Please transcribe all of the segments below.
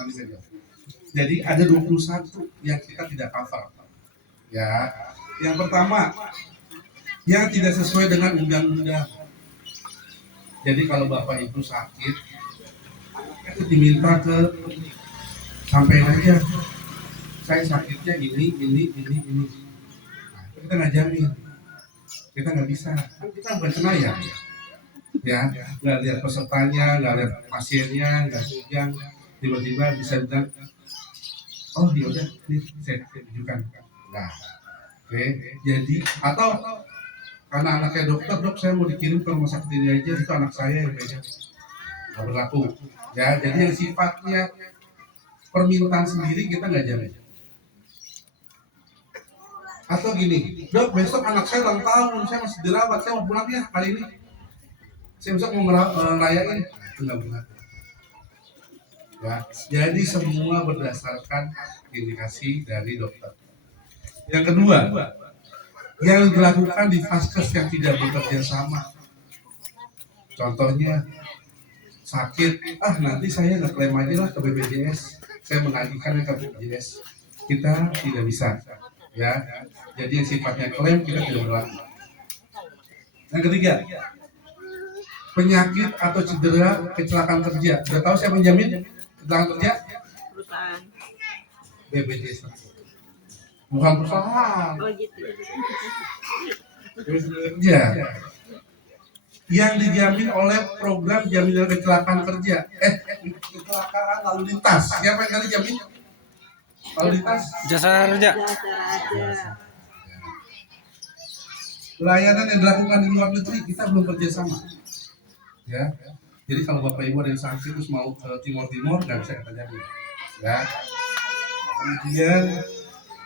nanti saya jawab. Jadi ada 21 yang kita tidak cover. Ya, yang pertama yang tidak sesuai dengan undang-undang. Jadi kalau bapak ibu sakit, itu diminta ke sampaikan aja, saya sakitnya ini. Nah, kita nggak jamin, kita nggak bisa, kita bukan cenayang, ya, nggak lihat pesertanya, nggak lihat pasiennya, nggak sidang, tiba-tiba bisa bilang, oh ya udah, nih saya tunjukkan. Nah, oke, jadi atau karena anaknya dokter, dok saya mau dikirim ke rumah sakit ini aja, itu anak saya yang pegang, nggak berlaku. Ya, jadi yang sifatnya permintaan sendiri kita nggak jamin. Atau gini, dok besok anak saya ulang tahun, saya masih dirawat, saya mau pulang ya hari ini. Saya besok mau ngerayain, itu nggak benar. Ya, jadi semua berdasarkan indikasi dari dokter. Yang kedua, yang dilakukan di vaskes yang tidak bekerja sama. Contohnya sakit, nanti saya nggak klaim aja lah ke BPJS, saya menagihkan ke BPJS. Kita tidak bisa, ya. Jadi yang sifatnya klaim kita tidak berlaku. Yang ketiga, penyakit atau cedera kecelakaan kerja. Sudah tahu siapa yang menjamin kecelakaan kerja? Perusahaan. BPJS. Bukan perusahaan. Oh gitu. Kerja. Yang dijamin oleh program jaminan kecelakaan kerja. Kecelakaan lalu lintas. Siapa yang dijamin? Lalu lintas? Jasa kerja. Layanan yang dilakukan di luar negeri kita belum kerjasama. Ya. Jadi kalau bapak ibu ada yang sakit terus mau ke Timur nggak bisa kita jamin. Ya. Kemudian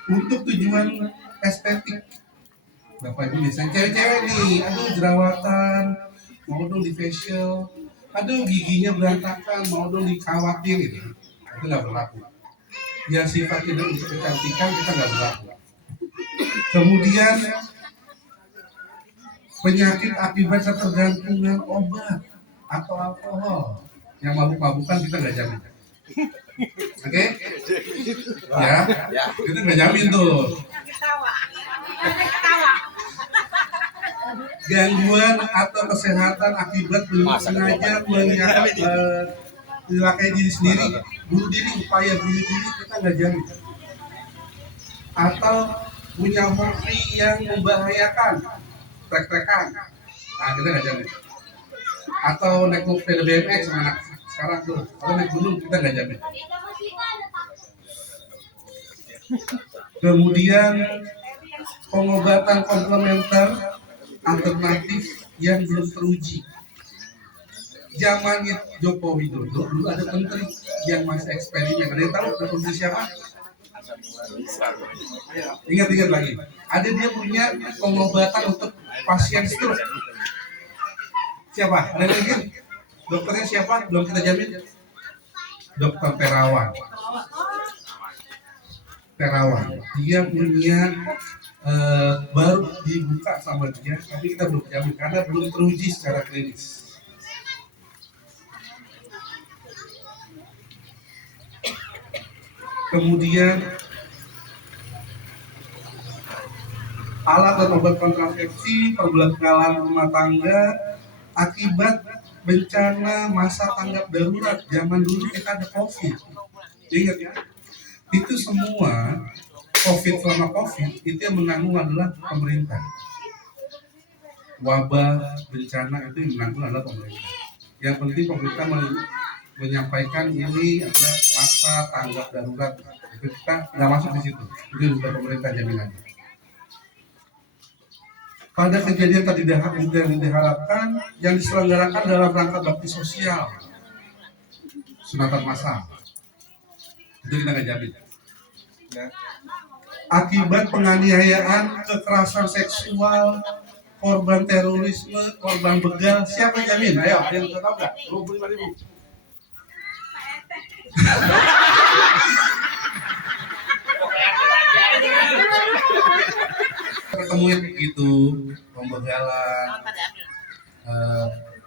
untuk tujuan estetik, bapak ibu biasanya cewek-cewek nih, aduh jerawatan, mau dong di facial, aduh giginya berantakan, mau dong dikawatin gitu. Itu nggak berlaku. Ya sifatnya untuk kecantikan kita nggak berlaku. Kemudian penyakit akibat ketergantungan obat atau alkohol, yang mabuk-mabukan kita nggak jamin. Oke? Ya, kita nggak jamin tuh. Gangguan atau kesehatan akibat belum sengaja menyelakai diri sendiri, bunuh diri, upaya bunuh diri kita nggak jamin. Atau punya hobi yang membahayakan, trek-trekan, nah kita nggak jamin. Atau naik sepeda BMX sama anak sekarang tuh, kalau naik gunung kita nggak jamin. Kemudian pengobatan komplementer alternatif yang belum teruji. Zaman Joko Widodo dulu ada menteri yang masih eksperimen. Ada yang tahu menteri siapa? Ingat lagi. Ada dia punya pengobatan untuk pasien stroke. Siapa? Ada lagi? Dokternya siapa? Belum kita jamin. Dokter Terawan. Dia punya baru dibuka sama dia, tapi kita belum jamin karena belum teruji secara klinis. Kemudian alat dan obat kontrasepsi, perbulan rumah tangga akibat bencana masa tanggap darurat. Zaman dulu kita ada COVID, ingat ya? Itu semua COVID, selama COVID itu yang menanggung adalah pemerintah. Wabah, bencana itu yang menanggung adalah pemerintah. Yang penting pemerintah menyampaikan ini ada masa tanggap darurat. Itu kita nggak masuk di situ. Itu sudah pemerintah jaminannya. Pada kejadian tadi yang diharapkan yang diselenggarakan dalam rangka bakti sosial, sunatan massal, itu kita nggak jamin. Ya. Akibat penganiayaan, kekerasan seksual, korban terorisme, korban begal, siapa yang jamin? Ayo, ada yang tahu nggak? 25.000. Ketemu yang begitu, pembegalan,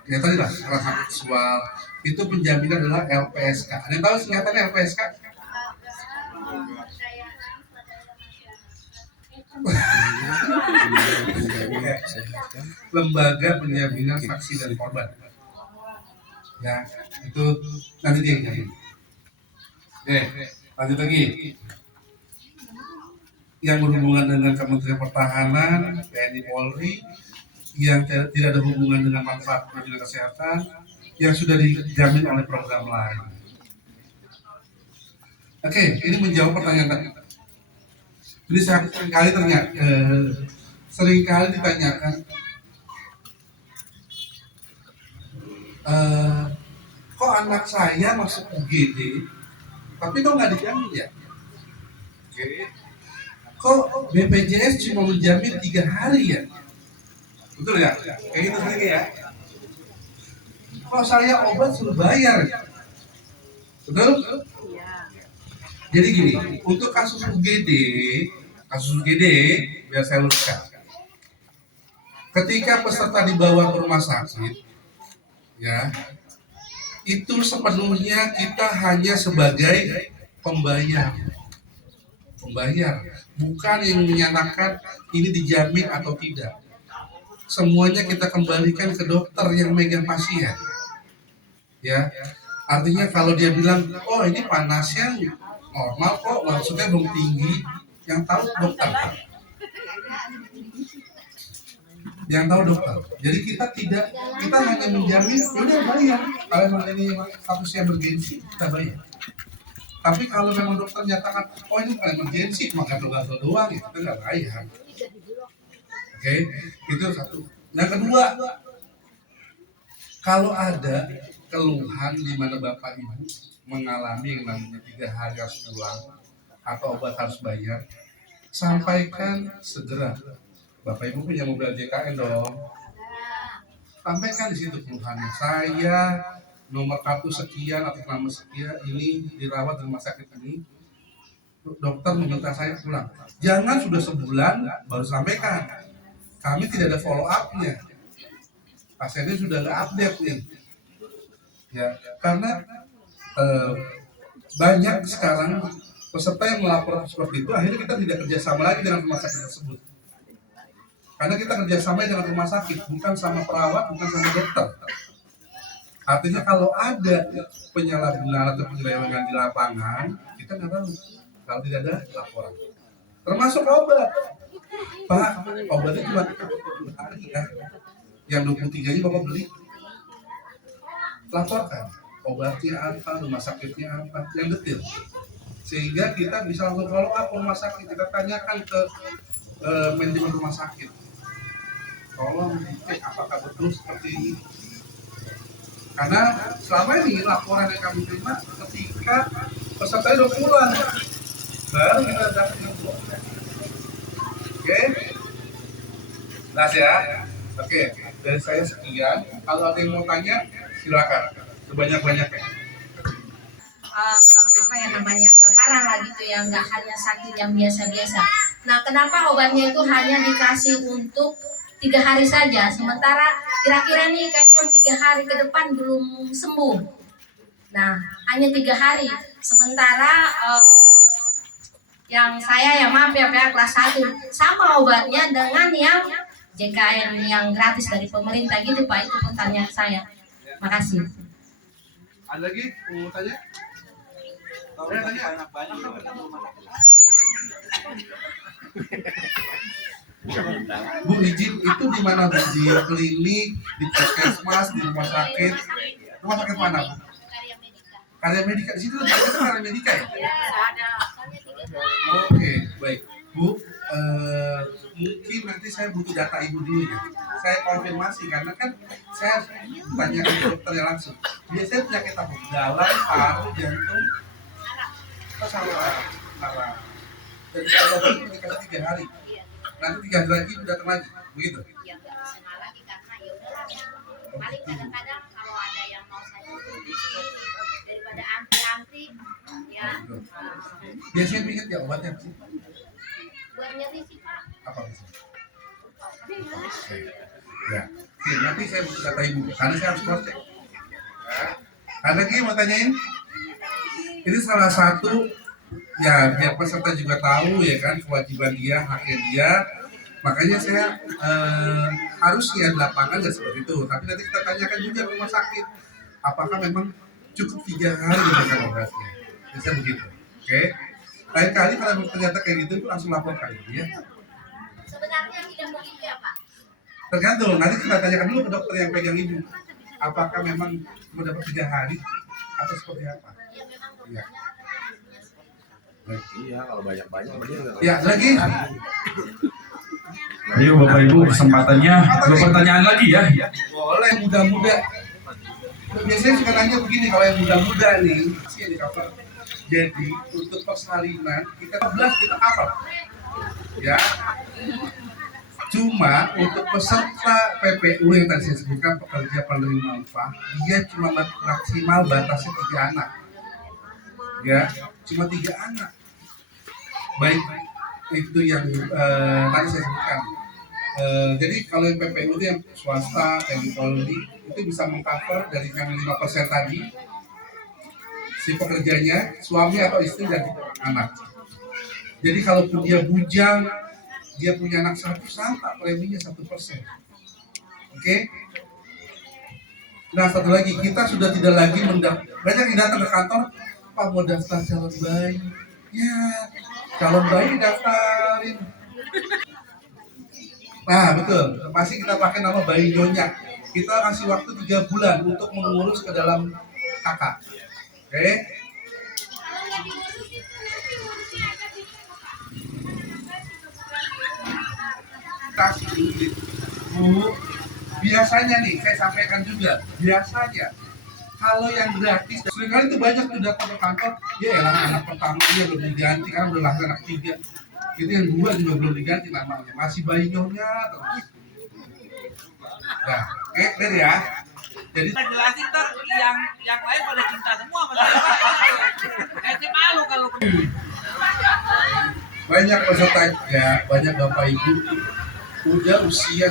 ya tadi lah kekerasan seksual, Itu penjaminan adalah LPSK. Ada yang tahu singkatannya LPSK? Lembaga Penjaminan Saksi dan Korban. Ya, itu nanti dia yang jamin. Oke, lanjut lagi. Yang berhubungan dengan Kementerian Pertahanan, TNI Polri, yang tidak ada hubungan dengan manfaat pendidikan kesehatan, yang sudah dijamin oleh program lain. Oke, ini menjawab pertanyaan tadi. Jadi seringkali ditanyakan, kok anak saya masuk UGD, tapi kok nggak dijamin ya? Oke. Kok BPJS cuma menjamin 3 hari ya? Betul ya? Kayak gitu sering ya? Kok saya obat suruh bayar? Betul? Jadi gini, untuk kasus UGD, biar saya luruskan. Ketika peserta dibawa ke rumah sakit, ya, itu sepenuhnya kita hanya sebagai pembayar, bukan yang menyatakan ini dijamin atau tidak. Semuanya kita kembalikan ke dokter yang megang pasien. Ya, artinya kalau dia bilang, oh ini panasnya normal kok, maksudnya belum tinggi, yang tahu dokter. Jadi kita hanya menjamin, udah bayar. Kalau memang ini statusnya emergensi, kita bayar. Tapi kalau memang dokter nyatakan, oh ini bukan emergensi, cuma gatal-gatal doang, ya kita nggak bayar. Oke, itu satu. Yang kedua, kalau ada keluhan di mana Bapak Ibu mengalami yang namanya 3 hari harus pulang atau obat harus bayar, sampaikan segera. Bapak Ibu punya mobil JKN dong. Sampaikan di situ keluhannya. Saya nomor kartu sekian atau nama sekian ini dirawat di rumah sakit ini. Dokter meminta saya pulang. Jangan sudah sebulan baru sampaikan. Kami tidak ada follow up-nya. Pasiennya sudah nggak update nih. Ya, karena banyak sekarang peserta yang melapor seperti itu, akhirnya kita tidak kerjasama lagi dengan rumah sakit tersebut. Karena kita kerjasama dengan rumah sakit, bukan sama perawat, bukan sama dokter. Artinya kalau ada penyalahgunaan atau penyelewengan di lapangan, kita nggak tahu kalau tidak ada laporan. Termasuk obat. Pak, obatnya cuma 20 hari ya. Yang 23-nya Bapak beli. Laporkan obatnya apa, rumah sakitnya apa, yang detail. Sehingga kita bisa langsung follow up rumah sakit, kita tanyakan ke manajemen rumah sakit. Tolong dicek apakah betul seperti ini. Karena selama ini laporan yang kami terima ketika peserta udah pulang, baru kita dapat info. Oke, jelas ya. Oke, dari saya sekian. Kalau ada yang mau tanya, silakan. Sebanyak-banyaknya. Apa ya namanya, agak parah lah gitu ya, nggak hanya sakit yang biasa-biasa. Nah, kenapa obatnya itu hanya dikasih untuk 3 hari saja, sementara kira-kira nih kayaknya 3 hari ke depan belum sembuh. Nah, hanya 3 hari, sementara yang saya ya maaf ya PA kelas 1 sama obatnya dengan yang JKN yang gratis dari pemerintah gitu Pak. Itu pertanyaan saya. Makasih. Ada lagi mau tanya? Bu, izin itu di mana Bu? Di klinik, di puskesmas, di rumah sakit? Rumah sakit mana Bu? Karya Medika. Di situ ada Karya Medika ya? Oke, baik Bu. Mungkin nanti saya butuh data Ibu dulu ya. Saya konfirmasi karena kan saya tanya ke dokternya langsung. Biasanya penyakit apa? Dalam, paru, jantung, saraf. Dan kalau itu dikasih 3 hari. Nanti 3 hari lagi udah datang lagi, begitu? Iya, nggak masalah lagi karena ya udahlah. Paling kadang-kadang kalau ada yang mau saya produksi daripada antri-antri, ya. Biasanya ingat ya obatnya apa sih? Buat nyeri sih Pak. Apa sih? Ya, oke, nanti saya butuh data Ibu karena saya harus cross check. Ya. Ada lagi mau tanyain? Ini salah satu ya biar peserta juga tahu ya kan kewajiban dia, haknya dia. Makanya saya harusnya di lapangan ya seperti itu. Tapi nanti kita tanyakan juga ke rumah sakit, apakah memang cukup 3 hari diberikan obatnya. Bisa begitu. Oke. Lain kali kalau ternyata kayak gitu langsung laporkan ya. Sebenarnya tidak begitu ya Pak. Tergantung. Nanti kita tanyakan dulu ke dokter yang pegang ibu. Apakah memang mendapat 3 hari atau seperti apa? Ya memang Iya. Iya, kalau banyak-banyak Ya, lagi. Ayo Bapak Ibu kesempatannya dua pertanyaan lagi ya. Boleh muda-muda. Biasanya suka nanya begini, kalau yang muda-muda nih, sih yang di cover. Jadi untuk persalinan kita 11 kita cover. Ya. Cuma untuk peserta PPU yang tadi saya sebutkan pekerja penerima upah, dia cuma maksimal batasnya 3 anak. Ya, cuma 3 anak. Baik itu yang tadi saya sebutkan. Jadi kalau yang PPU itu yang swasta, TNI Polri itu bisa mengcover dari yang 5% tadi si pekerjanya, suami atau istri dan anak. Jadi kalaupun dia bujang, dia punya anak 1 sama preminya 1%. Oke? Nah satu lagi, kita sudah tidak lagi banyak yang datang ke kantor, Pak mau daftar calon bayi. Ya, calon bayi daftarin. Nah betul, pasti kita pakai nama bayi nyonya. Kita kasih waktu 3 bulan untuk mengurus ke dalam kakak. Oke? Kasih duit. Bu, biasanya nih, saya sampaikan juga, biasanya kalau yang gratis, seringkali itu banyak tuh datang ke kantor, ya elah anak pertama dia belum diganti, karena udah lahir anak 3. Itu yang 2 juga belum diganti namanya, masih bayi nyonya terus. Nah, clear ya. Jadi Kita jelasin ntar yang lain pada cinta semua sama saya. Saya malu kalau banyak peserta ya, banyak bapak ibu udah usia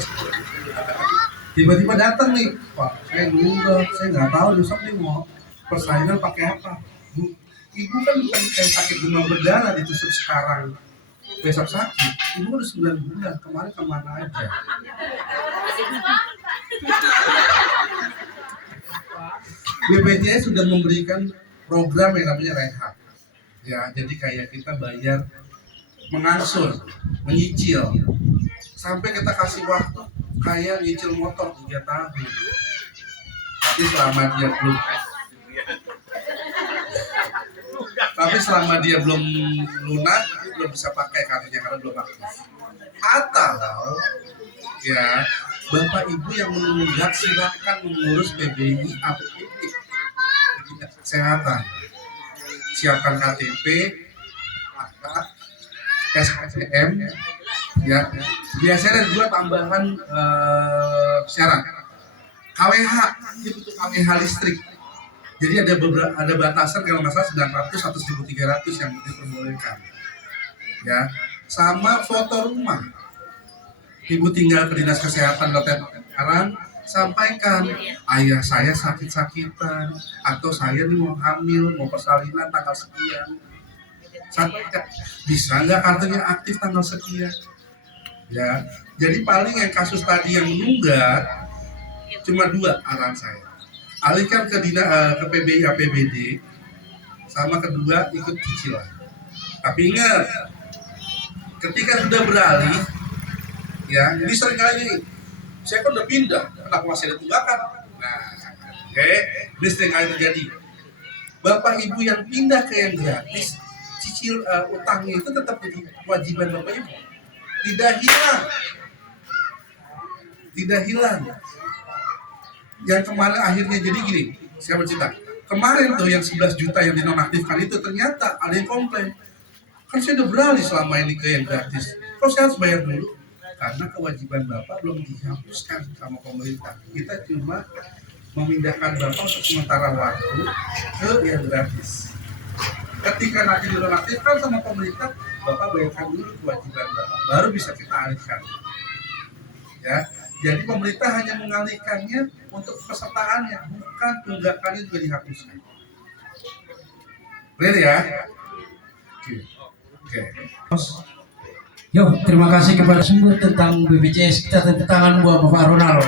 tiba-tiba datang nih, Pak, saya nunggak, saya nggak tahu besok nih mau persaingan pakai apa. Bu, ibu kan bukan kayak sakit demam berdarah ditusuk sekarang, besok sakit. Ibu udah 9 bulan, kemarin kemana aja? BPJS sudah memberikan program yang namanya rehab. Ya, jadi kayak kita bayar mengangsur, menyicil, sampai kita kasih waktu kayak nyicil motor 3 tahun. Tapi selama dia belum lunas, itu belum bisa pakai kartunya karena belum aktif. Atau ya bapak ibu yang menunggak silakan mengurus PBI APBD kesehatan. Siapkan KTP, akta, SKCM, ya. Biasanya ada 2 tambahan syarat. KWH itu KWH listrik. Jadi ada batasan kalau nggak salah 900 atau 1.300 yang diperbolehkan. Ya, sama foto rumah. Ibu tinggal ke dinas kesehatan Kota Parang, sampaikan ayah saya sakit-sakitan atau saya nih mau hamil, mau persalinan tanggal sekian. Sampaikan, bisa nggak kartunya aktif tanggal sekian? Ya, jadi paling yang kasus tadi yang menunggak cuma 2 arahan saya. Alihkan ke PBI APBD, sama kedua ikut cicilan. Tapi ingat, ketika sudah beralih, ya, jadi seringkali saya kan udah pindah, kenapa masih ada tunggakan? Nah, oke, ini seringkali terjadi. Bapak ibu yang pindah ke yang gratis, cicil utangnya itu tetap jadi kewajiban bapak ibu, tidak hilang, tidak hilang. Yang kemarin akhirnya jadi gini, saya bercerita. Kemarin tuh yang 11 juta yang dinonaktifkan itu ternyata ada yang komplain. Kan saya udah beralih selama ini ke yang gratis. Kok saya harus bayar dulu? Karena kewajiban Bapak belum dihapuskan sama pemerintah. Kita cuma memindahkan Bapak untuk sementara waktu ke yang gratis. Ketika nanti dinonaktifkan sama pemerintah, Bapak bayarkan dulu kewajiban Bapak. Baru bisa kita alihkan. Ya, Jadi pemerintah hanya mengalihkannya untuk pesertaannya, bukan tunggakannya juga dihapuskan. Clear ya? Oke. Yo, terima kasih kepada sumber tentang BPJS kita tepuk tangan buat Bapak Ronald.